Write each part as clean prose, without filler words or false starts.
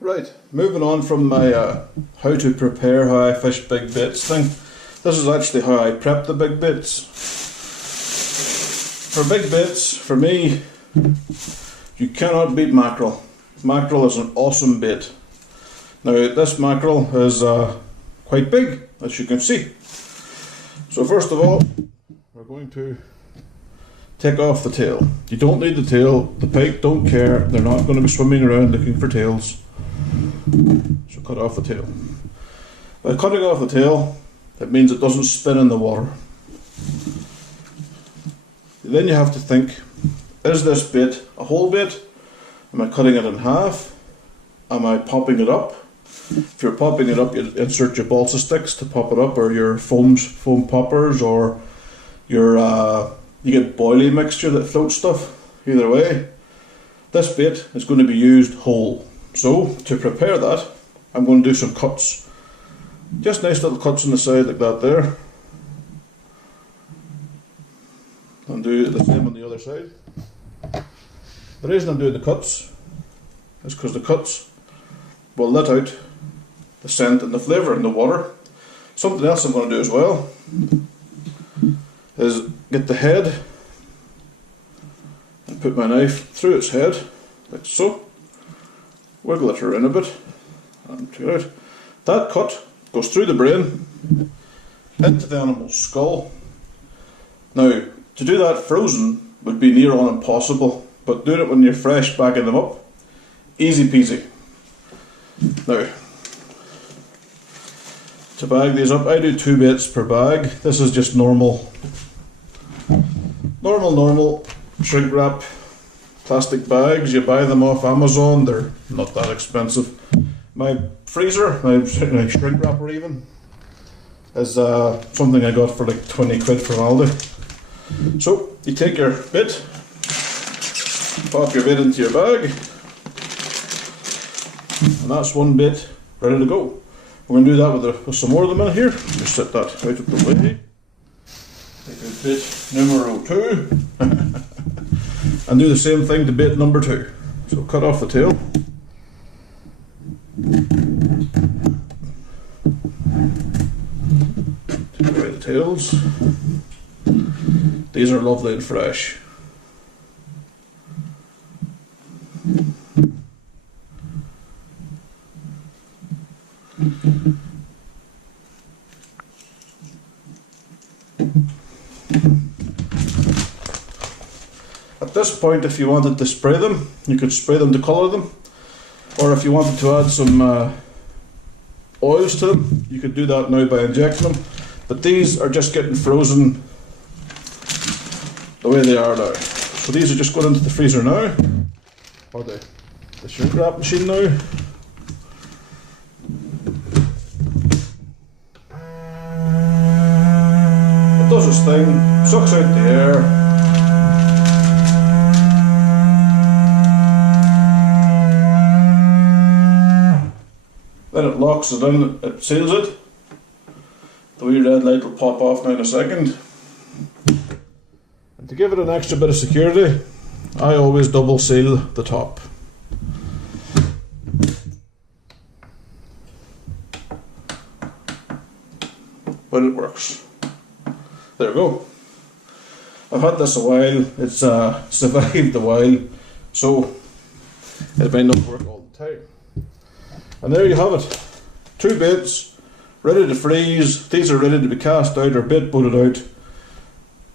Right, moving on from my how to prepare how I fish big baits thing. This is actually how I prep the big baits. For big baits, for me, you cannot beat mackerel. Mackerel is an awesome bait. Now this mackerel is quite big, as you can see. So first of all, we're going to take off the tail. You don't need the tail, the pike don't care, they're not going to be swimming around looking for tails. So cut off the tail. By cutting off the tail, it means it doesn't spin in the water. Then you have to think, is this bait a whole bait? Am I cutting it in half? Am I popping it up? If you're popping it up, you insert your balsa sticks to pop it up, or your foam poppers, or your you get boilie mixture that floats stuff. Either way, this bait is going to be used whole. So to prepare that, I'm going to do some cuts. Just nice little cuts on the side like that there. And do the same on the other side. The reason I'm doing the cuts is because the cuts will let out the scent and the flavour in the water. Something else I'm going to do as well is get the head and put my knife through its head, like so. Wiggle it around a bit and take it out. That cut goes through the brain into the animal's skull. Now, to do that frozen would be near on impossible, but doing it when you're fresh bagging them up, easy peasy. Now, to bag these up, I do 2 baits per bag. This is just normal shrink wrap plastic bags. You buy them off Amazon, they're not that expensive. My freezer, my shrink wrapper even, is something I got for like 20 quid from Aldi. So you take your bit, pop your bit into your bag, and that's one bit ready to go. We're going to do that with some more of them in here. Just set that out of the way. Take out bit numero 2 and do the same thing to bit number 2. So cut off the tail. Take away the tails. These are lovely and fresh. At this point, if you wanted to spray them, you could spray them to colour them, or if you wanted to add some oils to them, you could do that now by injecting them. But these are just getting frozen the way they are now. So these are just going into the freezer now, or the shrink wrap machine now. It does its thing, sucks out the air. Then it locks it in, it seals it. The wee red light will pop off now in a second. And to give it an extra bit of security, I always double seal the top. But it works. There we go. I've had this a while, it's survived a while, so it may not work all the time. And there you have it. 2 baits, ready to freeze. These are ready to be cast out or bait boated out.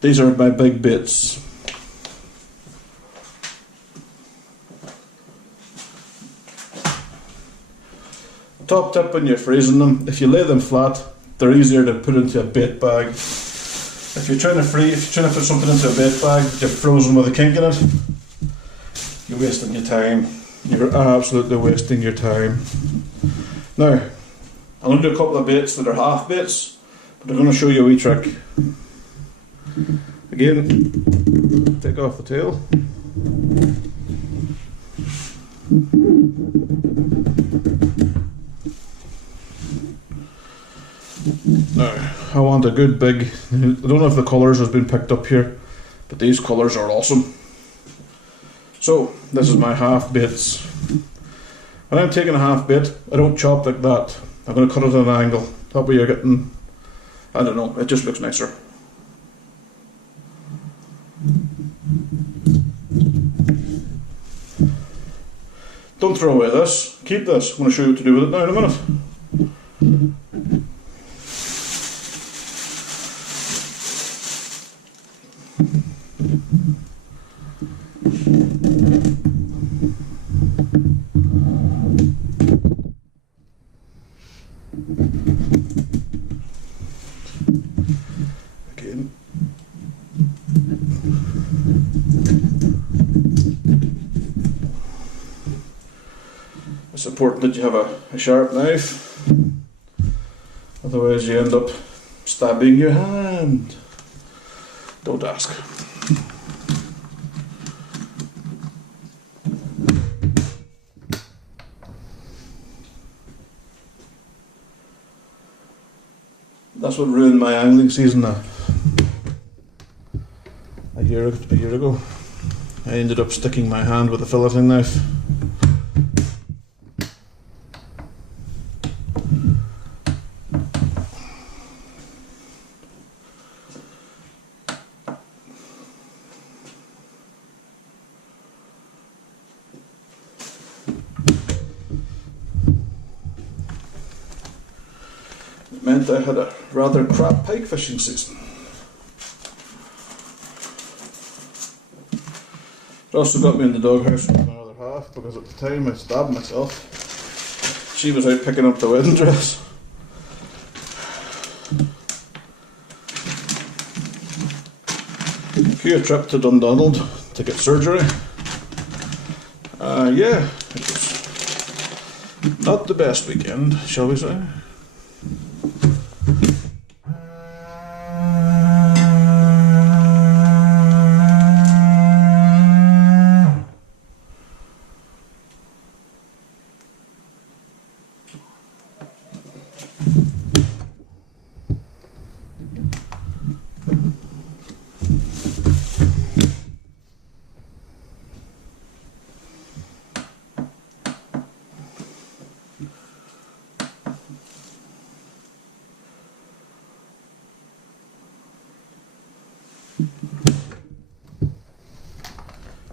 These are my big baits. Top tip when you're freezing them, if you lay them flat, they're easier to put into a bait bag. If you're trying to put something into a bait bag, you're frozen with a kink in it, you're wasting your time. You're absolutely wasting your time. Now, I'm going to do a couple of baits that are half baits, but I'm going to show you a wee trick. Again, take off the tail. Now, I want a good big, I don't know if the colours has been picked up here, but these colours are awesome. So this is my half bits. When I'm taking a half bit, I don't chop like that. I'm going to cut it at an angle. That way you're getting, I don't know, it just looks nicer. Don't throw away this, keep this. I'm going to show you what to do with it now in a minute. Again. It's important that you have a sharp knife, otherwise you end up stabbing your hand. Don't ask. That's what ruined my angling season a year ago. I ended up sticking my hand with a filleting knife. It meant I had a rather crap pike fishing season. It also got me in the doghouse with my other half, because at the time I stabbed myself. She was out picking up the wedding dress. A trip to Dundonald to get surgery. Yeah, it was not the best weekend, shall we say.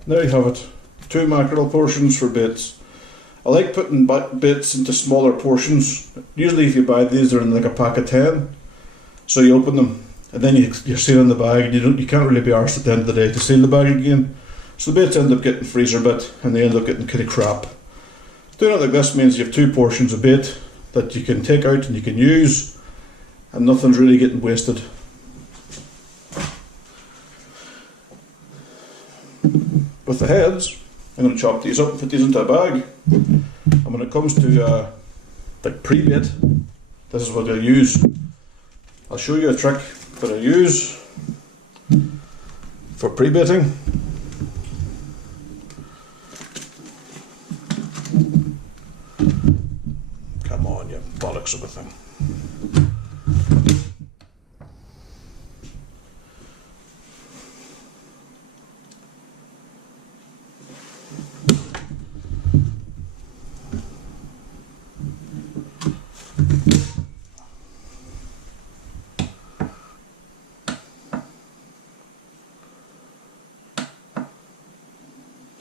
There you have it, 2 mackerel portions for bits. I like putting bits into smaller portions. Usually if you buy these, they're in like a pack of 10. So you open them and then you're sealing the bag, and you can't really be arsed at the end of the day to seal the bag again. So the bits end up getting freezer bit, and they end up getting kind of crap. Doing it like this means you have 2 portions of bait that you can take out and you can use, and nothing's really getting wasted. With the heads, I'm going to chop these up and put these into a bag. And when it comes to like pre-bait, this is what I'll use. I'll show you a trick that I use for pre-baiting. Come on, you bollocks of a thing.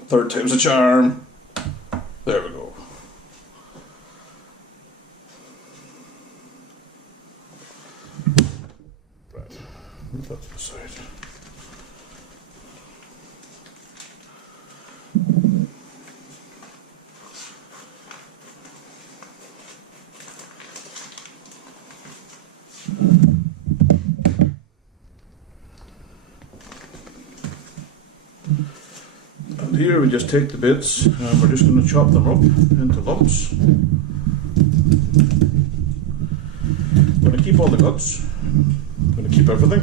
Third time's a charm. There we go. Right, move that to the side. And here we just take the bits and we're just going to chop them up into lumps. I'm going to keep all the guts. I'm going to keep everything.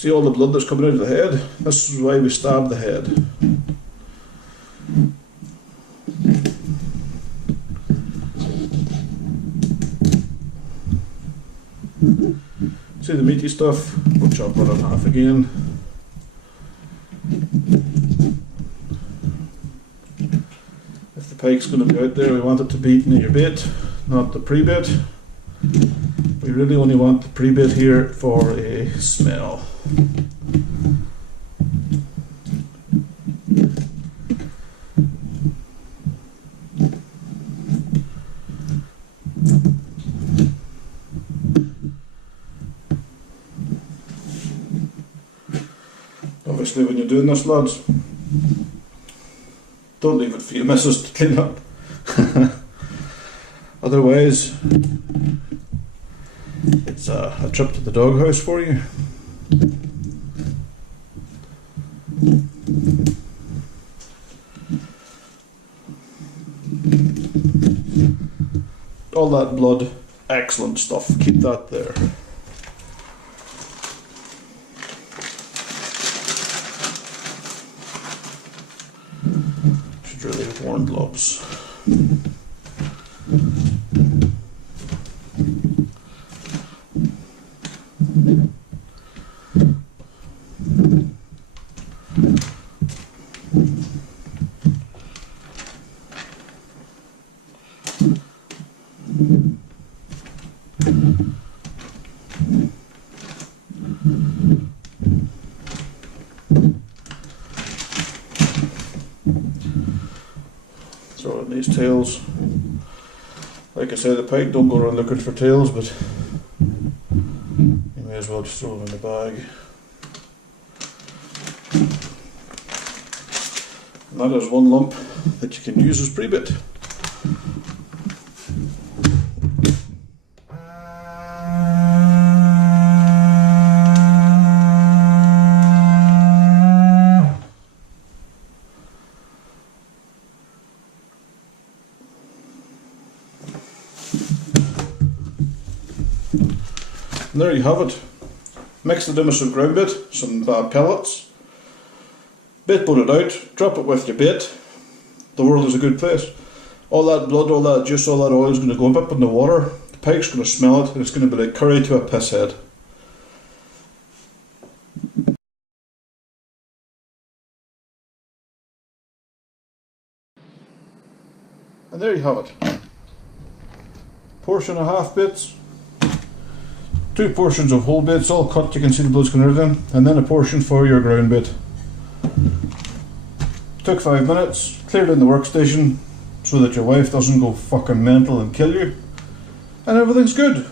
See all the blood that's coming out of the head? This is why we stab the head. See the meaty stuff? We'll chop it in half again. If the pike's going to be out there, we want it to be eaten in your bait, not the pre-bait. We really only want the pre-bait here for a smell. Obviously when you're doing this, lads, don't leave it for your missus to clean up. Otherwise, it's a trip to the doghouse for you. All that blood, excellent stuff, keep that there. Should really have worn gloves. Throw in these tails. Like I said, the pike don't go around looking for tails, but you may as well just throw them in the bag. And that is one lump that you can use as pre-bait. And there you have it. Mix it in with some ground bait, some pellets, bait boat it out, drop it with your bait. The world is a good place. All that blood, all that juice, all that oil is going to go up in the water. The pike's going to smell it and it's going to be like curry to a piss head. And there you have it. Portion of half bits. 2 portions of whole bits, all cut, you can see the blood's coming out of them, and then a portion for your ground bit. Took 5 minutes, cleared in the workstation so that your wife doesn't go fucking mental and kill you, and everything's good.